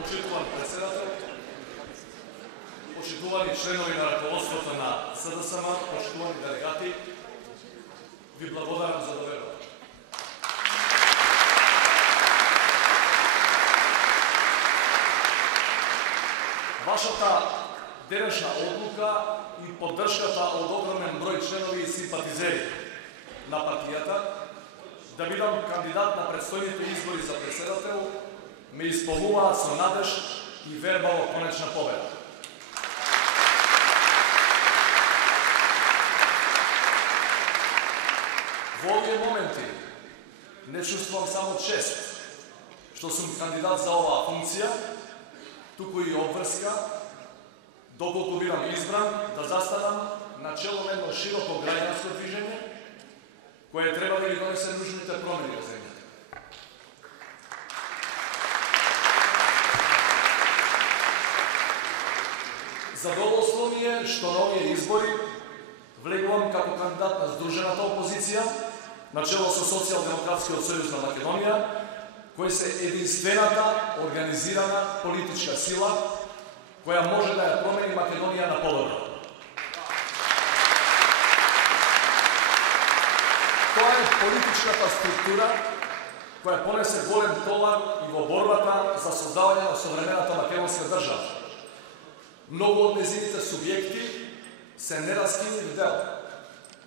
Почитуван председател, почитувани членови на раководството на СДСМ, почитувани делегати, ви благодарам за доверба. Вашата денешна одлука и поддршката од огромен број членови и симпатизери на партијата да бидам кандидат на предстојните избори за председател ме исполнуваат со надеж и верба во конечна победа. Во овие моменти не чувствувам само чест што сум кандидат за оваа функција, туку и обврска, доколку бидам избран, да застанам на чело на едно широко граѓанско движење, кое треба да ги донесе нужните промени во земјата. Задоволство ми е што на овие избори влегувам како кандидат на Сдружената опозиција, начело со Социјалдемократскиот сојуз на Македонија, кој се единствената организирана политичка сила која може да ја промени Македонија на подобро. Тоа е политичката структура која понесе голем товар и во борбата за создавање на современата македонска држава. Многу од нејзините субјекти се нераскинив дел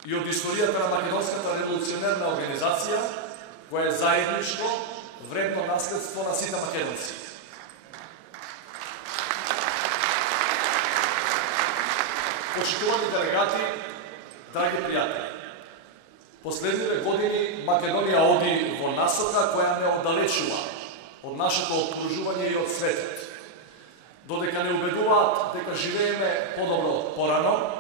и од историјата на македонската револуционерна организација, која е заедничко вредно наследство на сите македонци. Почитувани делегати, драги пријатели, последниве години Македонија оди во насока која не оддалечува од нашето окружување и од светот. Додека не убедуваат дека живееме подобро од порано,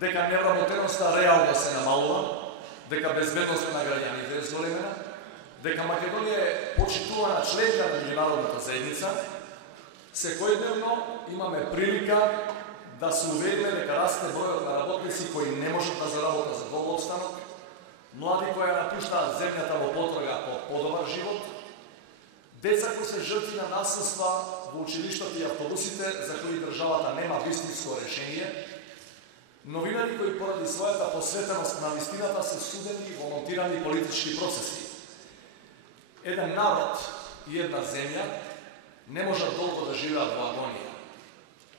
дека невработеноста реално се намалува, дека безбедноста на граѓаните е зголемена, дека Македонија е почитувана членка на меѓународната заедница, секојдневно имаме прилика да се увериме дека расте бројот на работници кои не можат да заработат за долг обстанок, млади кои напуштаат земјата во потрага по подобар живот, деца кои се жртви на насилства во училиштата и автобусите за кои државата нема вистинско решение, новинари кои поради својата посветеност на вистината се судени во монтирани политички процеси. Еден народ и една земја не можат долго да живеат во агонија.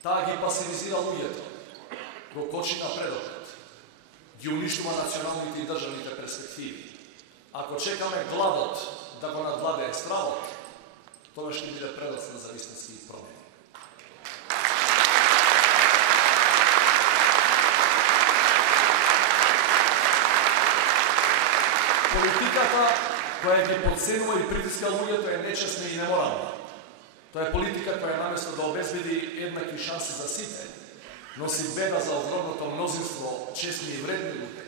Таа ги пасивизира луѓето, го кочи напредокот, ги уништува националните и државните перспективи. Ако чекаме гладот да го надвладее стравот, тоа ќе биде предоцна за вистински промени. Политиката која ги подценува и притиска луѓето е нечестна и неморална. Тоа е политика која наместо да обезбеди еднакви шанси за сите, носи беда за огромното мнозинство честни и вредни луѓе,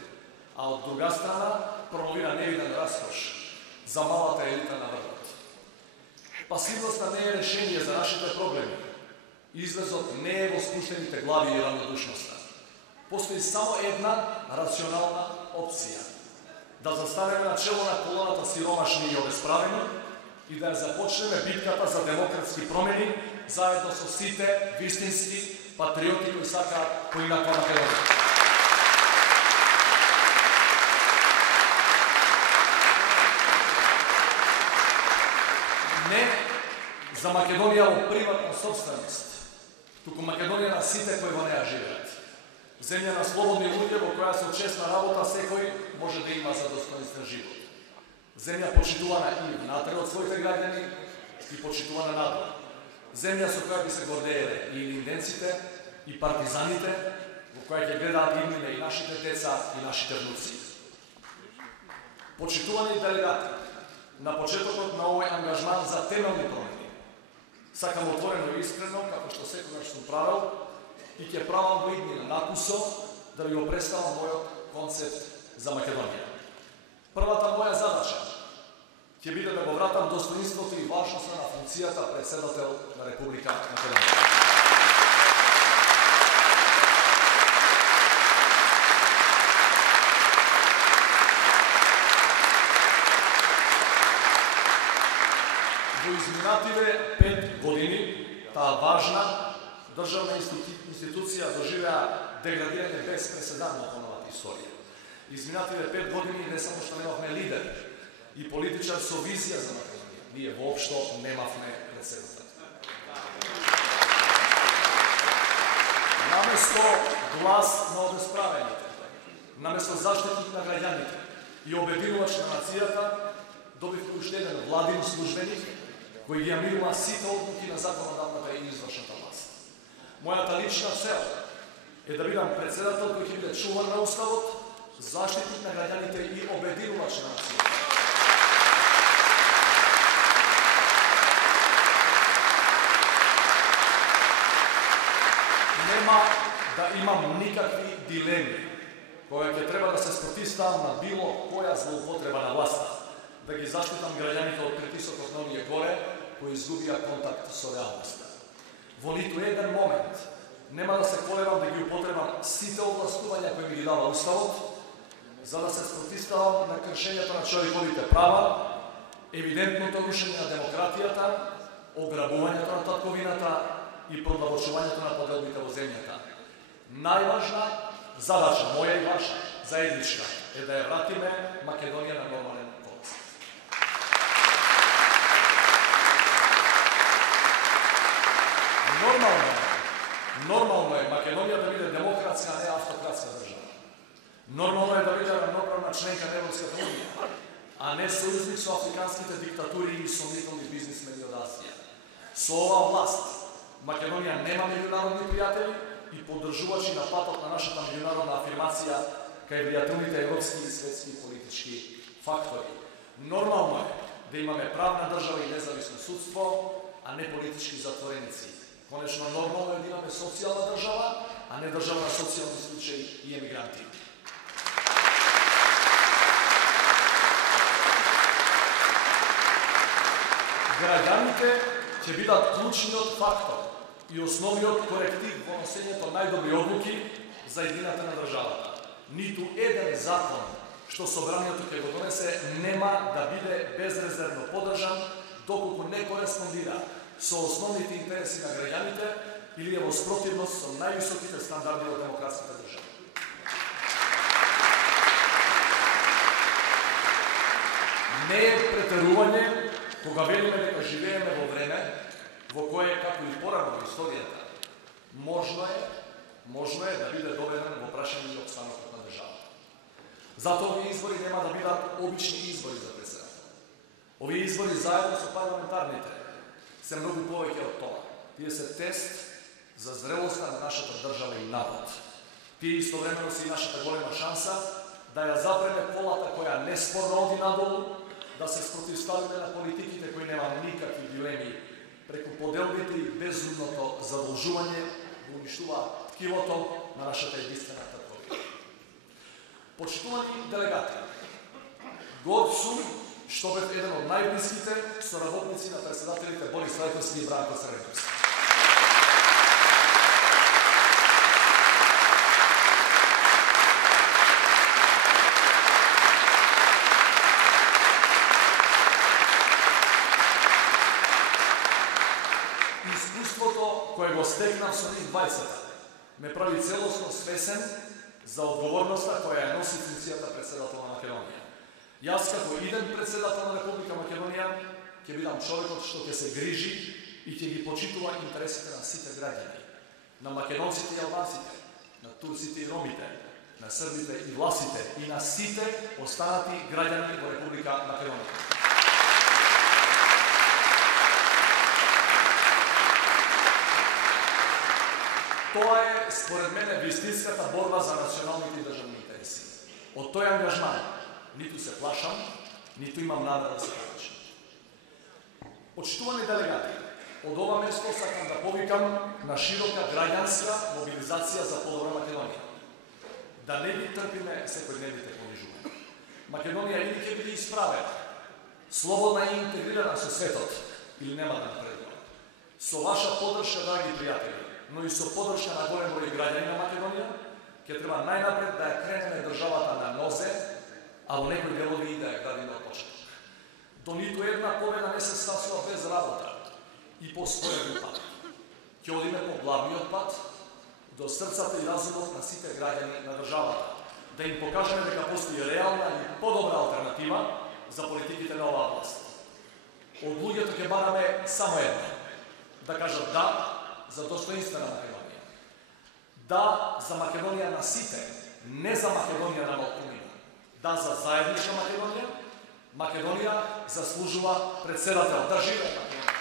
а од друга страна промовира невиден раскош за малата елита на врвот. Пасивноста не е решение за нашите проблеми. Излезот не е во спуштените глави и равнодушноста. Постои само една рационална опција. Да застанеме на чело на колоната сиромашни и обесправени и да ја започнеме битката за демократски промени заедно со сите вистински патриоти кои сакаат поинаква Македонија. Не за Македонија во приватна собственост, туку Македонија на сите кои во неа живеат. Земја на слободни луѓе во која со честна работа секој може да има задостоинствен живот. Земја почитувана и внатре од своите граѓани и почитувана надвор. Земја со која би се гордееле и линденците, и партизаните, во која ќе гледаат иднине и нашите деца и нашите внуци. Почитувани делегати, на почетокот на овој ангажман за темелни промени, сакам отворено и искрено, како што секогаш сум правел, и ќе правам во иднина накусо да ви го представам мојот концепт за Македонија. Првата моја задача ќе биде да го вратам достоинството и важноста на функцијата председател на Република Македонија. Во изминативе 5 години таа важна државна институција доживеа деградирање без преседан во новата историја. Изминативе 5 години не само што немавме лидер и политичар со визија за Македонија, ние воопшто немавме председател. Наместо глас на обесправените, наместо заштитник на граѓаните и обединувач на нацијата, добивме уште еден владин службеник кој ги амирува сите одлуки на законодавната и извршната власт. Мојата лична цел е да бидам председател кој ќе биде чувар на уставот, заштитник на граѓаните и обединувач на нацијата. Нема да имам никакви дилеми кога ќе треба да се спротивставам на било која злоупотреба на власта, да ги заштитам граѓаните од притисокот на оние горе кои изгубија контакт со реалноста. Во ниту еден момент нема да се колебам да ги употребам сите овластувања кои ми ги дава уставот, за да се спротивставам на кршењето на човековите права, евидентното рушење на демократијата, ограбувањето на татковината и продавочувањето на поделбите во земјата. Најважна задача, моја и ваша, заедничка, е да ја вратиме Македонија на нормален колес. Нормално е Македонија да биде демократска, а не автократска држава. Нормално е да биде равноправна членка на Европската унија, а не сојузник со африканските диктатури и сомнителни бизнисмени од Азија. Со оваа власт Македонија нема меѓународни пријатели и поддржувачи на патот на нашата меѓународна афирмација кај влијателните европски и светски политички фактори. Нормално е да имаме правна држава и независно судство, а не политички затвореници. Конечно, нормално е да имаме социјална држава, а не држава на социјални случаи и емигранти. Граѓаните ќе бидат клучниот фактор и основниот коректив во носењето најдобри одлуки за едината на државата. Ниту еден закон што собранието ќе го донесе нема да биде безрезервно поддржан доколку не кореспондира со основните интереси на граѓаните или е во спротивност со највисоките стандарди во демократските држави. Не е претерување кога велиме дека живееме во време во кое, како и порано во историјата, можно е да биде доведен во прашање и обстанокот на државата. Затоа овие избори нема да бидат обични избори за председател. Овие избори заедно со парламентарните се многу повеќе од тоа. Тие се тест за зрелоста на нашата држава и народ. Тие истовремено се и нашата голема шанса да ја запреме колата која неспорно оди надолу, да се спротивставиме на политиките кои нема никакви дилеми преку поделбите и безумното задолжување го уништуваат ткивото на нашата единствена татковина. Почитувани делегати, горд сум што бев еден од најблиските соработници на председателите Борис Трајковски и Бранко Црневски. Искуството кое го стекнав со нив 20-та ме прави целосно свесен за одговорноста која ја носи функцијата председател на Македонија. Јас како иден председател на Република Македонија ќе бидам човекот што ќе се грижи и ќе ги почитува интересите на сите граѓани, на македонците и албанците, на турците и ромите, на србите и власите и на сите останати граѓани во Република Македонија. Тоа е, според мене, вистинската борба за националните и државни интереси. Од тој ангажман ниту се плашам, ниту имам намера да се плашам. Почитувани делегати, од ова место сакам да повикам на широка граѓанска мобилизација за подобра Македонија. Да не ги трпиме секојдневните понижувања. Македонија или ќе биде исправена, слободна и интегрирана со светот, или нема да напредува. Со ваша поддршка, драги пријатели, но и со поддршка на голем број граѓани на Македонија, ќе треба најнапред да ја кренеме државата на нозе, а во некои делови и да ја градиме од почеток. до ниту една победа не се стасува без работа и по спореден пат. Ќе одиме по главниот пат до срцата и разумот на сите граѓани на државата, да им покажеме дека постои реална и подобра алтернатива за политиките на оваа власт. Од луѓето ќе бараме само едно: да кажат да за достоинствена Македонија. Да за Македонија на сите, не за Македонија на малкумина. Да за заедничка Македонија. Македонија заслужува председател. Да живее Македонија!